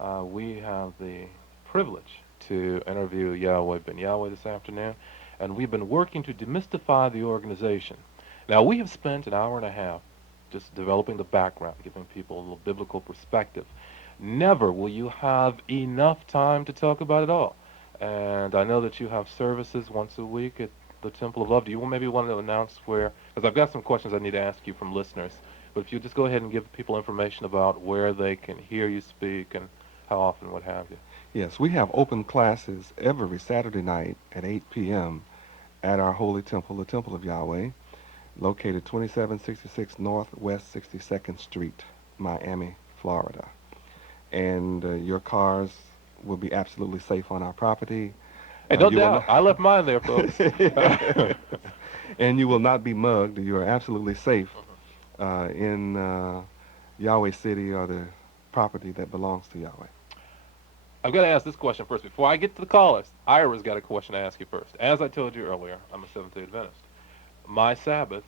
We have the privilege to interview Yahweh Ben Yahweh this afternoon, and we've been working to demystify the organization. Now, we have spent an hour and a half just developing the background, giving people a little biblical perspective. Never will you have enough time to talk about it all. And I know that you have services once a week at the Temple of Love. Do you maybe want to announce where? Because I've got some questions I need to ask you from listeners. But if you just go ahead and give people information about where they can hear you speak and how often, what have you. Yes, we have open classes every Saturday night at 8 p.m. at our holy temple, the Temple of Yahweh, located 2766 Northwest 62nd Street, Miami, Florida. And your cars will be absolutely safe on our property. Hey, no You will doubt. not, I left mine there, folks. and you will not be mugged. You are absolutely safe Mhm. in Yahweh City or the property that belongs to Yahweh. I've got to ask this question first. Before I get to the callers, Ira's got a question to ask you first. As I told you earlier, I'm a Seventh-day Adventist. My Sabbath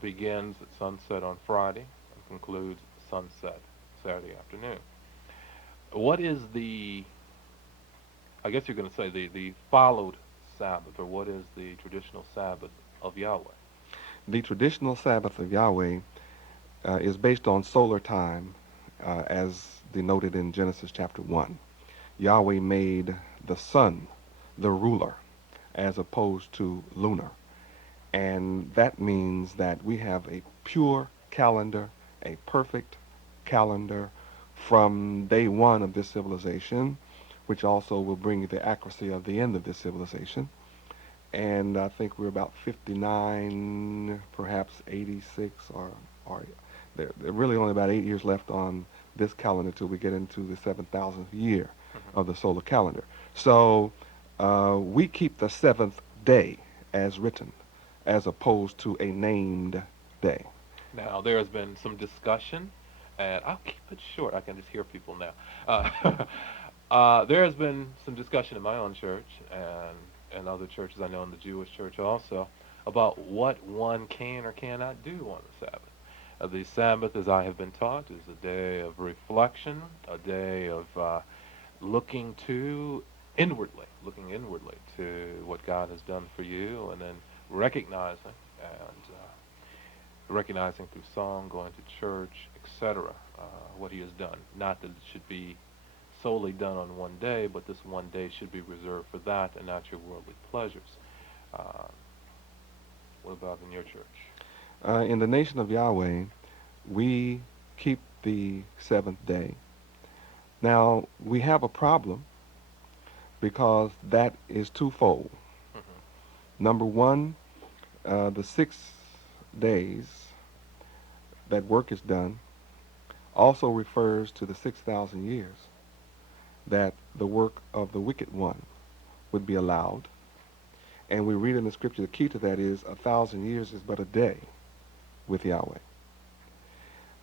begins at sunset on Friday and concludes sunset Saturday afternoon. What is the, I guess you're going to say the followed Sabbath, or what is the traditional Sabbath of Yahweh? The traditional Sabbath of Yahweh is based on solar time, as denoted in Genesis chapter 1. Yahweh made the sun the ruler as opposed to lunar. And that means that we have a pure calendar, a perfect calendar from day one of this civilization, which also will bring you the accuracy of the end of this civilization. And I think we're about 59, perhaps 86, or there are really only about 8 years left on this calendar till we get into the 7,000th year Mhm. of the solar calendar. So we keep the seventh day as written, as opposed to a named day. Now, there has been some discussion, and I'll keep it short. I can just hear people now. Uh, there has been some discussion in my own church and other churches I know in the Jewish church also about what one can or cannot do on the Sabbath. The Sabbath, as I have been taught, is a day of reflection, a day of looking inwardly to what God has done for you, and then recognizing and recognizing through song, going to church, etc., what He has done. Not that it should be solely done on one day, but this one day should be reserved for that and not your worldly pleasures. Uh, what about in your church? In the nation of Yahweh, we keep the seventh day. Now, we have a problem because that is twofold. Hmm. Number one, the 6 days that work is done also refers to the 6,000 years that the work of the wicked one would be allowed. And we read in the scripture the key to that is 1,000 years is but a day with Yahweh.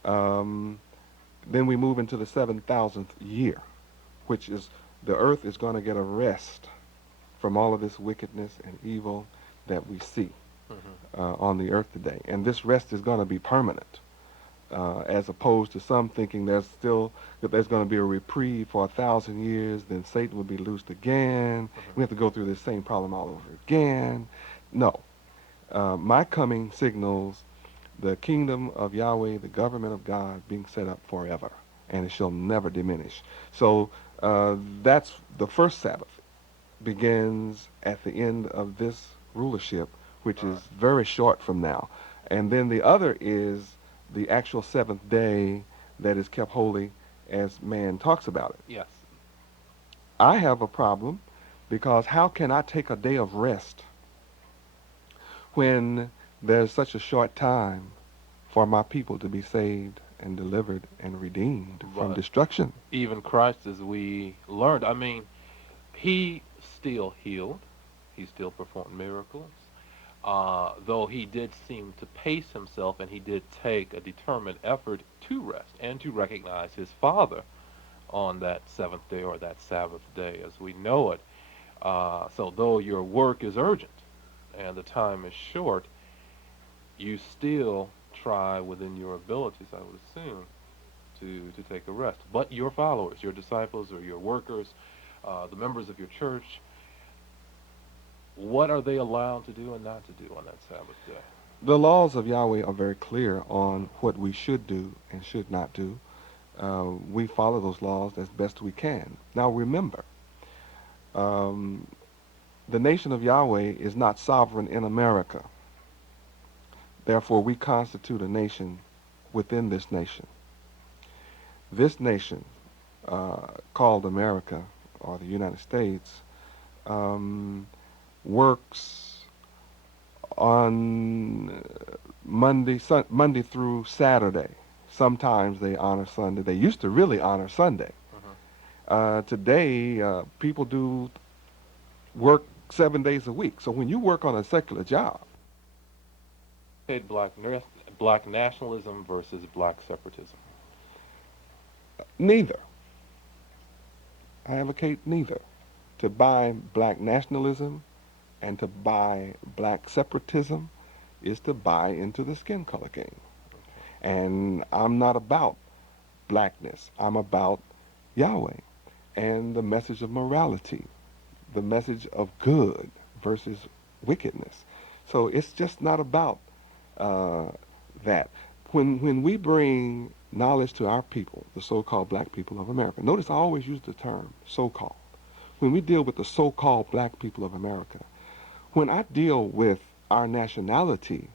Um, then we move into the 7,000th year, which is the earth is going to get a rest from all of this wickedness and evil that we see Hmm. on the earth today. And this rest is going to be permanent, as opposed to some thinking that there's going to be a reprieve for 1,000 years, then Satan will be loosed again. We have to Hmm. go through this same problem all over again. No. My coming signals the kingdom of Yahweh, the government of God, being set up forever, and it shall never diminish. So that's the first Sabbath begins at the end of this rulership, which All is right. very short from now. And then the other is the actual seventh day that is kept holy as man talks about it. Yes. I have a problem because how can I take a day of rest when there's such a short time for my people to be saved and delivered and redeemed from But destruction? even Christ, as we learned, I mean, He still healed. He still performed miracles. Though He did seem to pace Himself, and He did take a determined effort to rest and to recognize His Father on that seventh day or that Sabbath day as we know it. So, though your work is urgent and the time is short, you still try within your abilities, I would assume, to take a rest. But your followers, your disciples, or your workers, the members of your church, what are they allowed to do and not to do on that Sabbath day? The laws of Yahweh are very clear on what we should do and should not do. We follow those laws as best we can. Now remember, um, the nation of Yahweh is not sovereign in America. Therefore, we constitute a nation within this nation. This nation, called America or the United States, works on Monday through Saturday. Sometimes they honor Sunday. They used to really honor Sunday. Today, people do work 7 days a week. So when you work on a secular job, Black nationalism versus black separatism. neither. I advocate neither. To buy black nationalism and to buy black separatism is to buy into the skin color game. And I'm not about blackness. I'm about Yahweh and the message of morality, the message of good versus wickedness. So it's just not about that. When we bring knowledge to our people, the so-called black people of America, notice I always use the term so-called. When we deal with the so-called black people of America, when I deal with our nationality,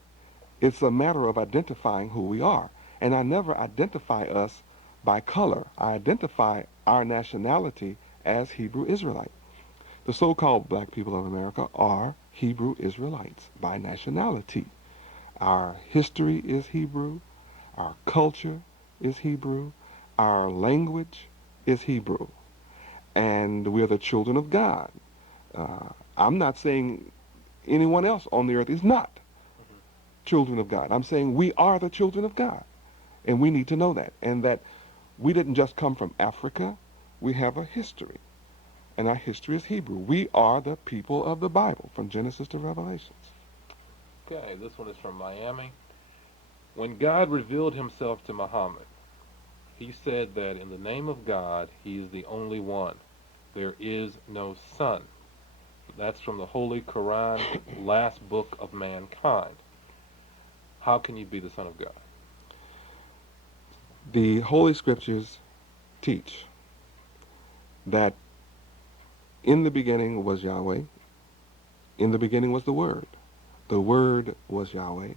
it's a matter of identifying who we are. And I never identify us by color. I identify our nationality as Hebrew Israelite. The so-called black people of America are Hebrew Israelites by nationality. Our history is Hebrew. Our culture is Hebrew. Our language is Hebrew. And we are the children of God. I'm not saying anyone else on the earth is not children of God. I'm saying we are the children of God. And we need to know that. And that we didn't just come from Africa. We have a history. And our history is Hebrew. We are the people of the Bible, from Genesis to Revelations. Okay, this one is from Miami. When God revealed himself to Muhammad, he said that in the name of God, he is the only one. There is no son. That's from the Holy Quran, last book of mankind. How can you be the son of God? The Holy Scriptures teach that in the beginning was Yahweh. In the beginning was the Word. The Word was Yahweh.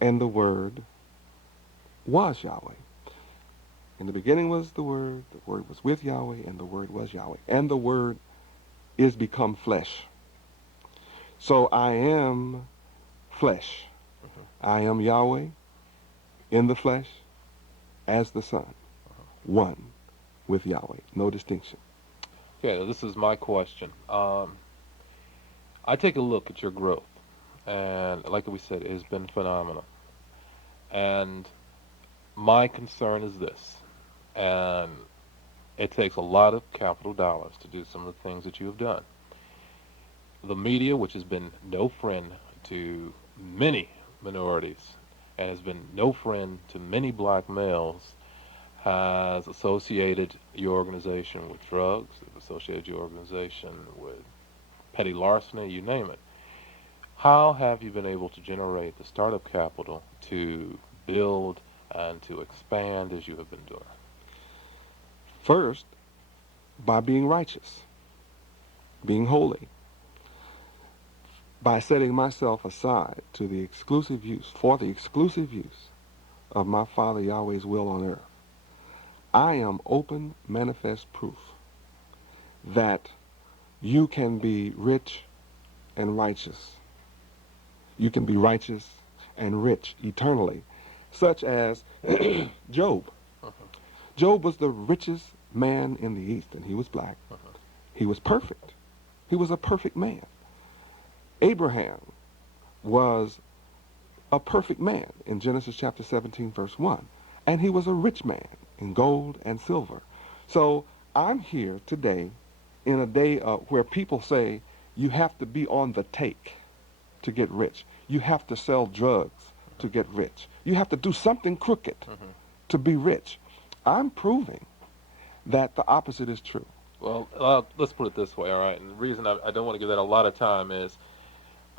And the Word was Yahweh. In the beginning was the Word was with Yahweh, and the Word was Yahweh. And the Word is become flesh. So I am flesh. I am Yahweh in the flesh as the Son. One with Yahweh. No distinction. Okay, this is my question. I take a look at your growth, and like we said, it has been phenomenal. And my concern is this, and it takes a lot of capital dollars to do some of the things that you have done. The media, which has been no friend to many minorities and has been no friend to many black males, has associated your organization with drugs, they've associated your organization with petty larceny, you name it. How have you been able to generate the startup capital to build and to expand as you have been doing? First, by being righteous, being holy, by setting myself aside to the exclusive use, for the exclusive use of my Father Yahweh's will on earth. I am open, manifest proof that you can be rich and righteous. You can be righteous and rich eternally, such as Job. Job was the richest man in the East, and he was black. He was perfect. He was a perfect man. Abraham was a perfect man in Genesis chapter 17, verse 1. And he was a rich man in gold and silver. So I'm here today in a day where people say you have to be on the take to get rich. You have to sell drugs to get rich. You have to do something crooked to be rich. I'm proving that the opposite is true. Well, let's put it this way, all right? And the reason I don't want to give that a lot of time is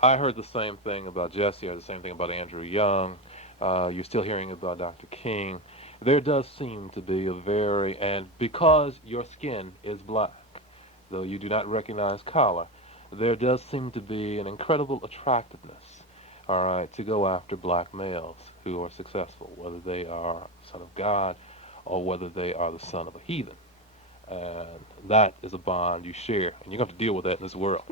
I heard the same thing about Jesse. I heard the same thing about Andrew Young. You're still hearing about Dr. King. There does seem to be a and because your skin is black, though you do not recognize color, there does seem to be an incredible attractiveness, all right, to go after black males who are successful, whether they are son of God or whether they are the son of a heathen. And that is a bond you share, and you're going to have to deal with that in this world.